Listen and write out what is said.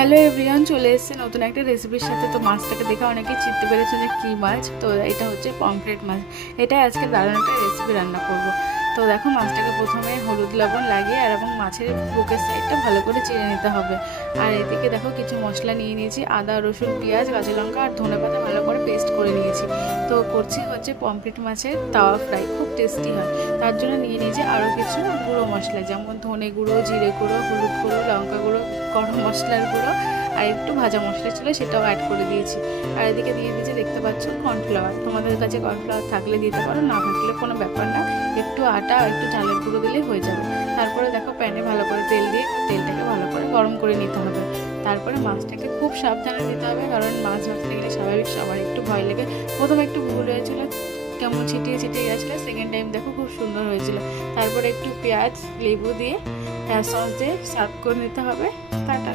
Hello everyone, চলে এসেছে নতুন একটা রেসিপির সাথে। তো মাছটাকে দেখে অনেকেই চিনতে পেরেছে যে কী মাছ। তো এটা হচ্ছে পমফ্রেট মাছ। এটা আজকে দারুণ একটা রেসিপি রান্না করব। তো দেখো, মাছটাকে প্রথমে হলুদ লবণ লাগিয়ে আর এবং মাছের বুকের সাইডটা ভালো করে চিড়ে নিতে হবে। আর এদিকে দেখো কিছু মশলা নিয়ে নিয়েছি, আদা রসুন পেঁয়াজ কাঁচা লঙ্কা আর ধনেপাতা ভালো করে পেস্ট করে নিয়েছি। তো করছি হচ্ছে পমফ্রেট মাছের তাওয়া ফ্রাই, খুব টেস্টি হয়। তার জন্য নিয়ে নিয়েছি আরও কিছু গুঁড়ো মশলা, যেমন ধনে গুঁড়ো, জিরে গুঁড়ো, হলুদ গুঁড়ো, লঙ্কা গুঁড়ো, গরম মশলার গুঁড়ো আর একটু ভাজা মশলা ছিল, সেটাও অ্যাড করে দিয়েছি। আর এদিকে দিয়ে দিয়েছি, দেখতে পাচ্ছ, কর্নফ্লাওয়ার। তোমাদের কাছে কর্নফ্লাওয়ার থাকলে দিতে পারো, না থাকলে কোনো ব্যাপার না, একটু আটা আর একটু চালের গুঁড়ো দিলেই হয়ে যাবে। তারপরে দেখো প্যানে ভালো করে তেল দিয়ে তেলটাকে ভালো করে গরম করে নিতে হবে। তারপরে মাছটাকে খুব সাবধানে দিতে হবে, কারণ মাছ ভাজতে গেলে স্বাভাবিক সবার একটু ভয় লেগে। প্রথমে একটু ভুল হয়েছিল, কেমন ছিটিয়ে ছিটিয়ে গেছিলো। সেকেন্ড টাইম দেখো খুব সুন্দর হয়েছিল। তারপরে একটু পেঁয়াজ লেবু দিয়ে সস দিয়ে সার্ভ করে নিতে হবে। টাটা।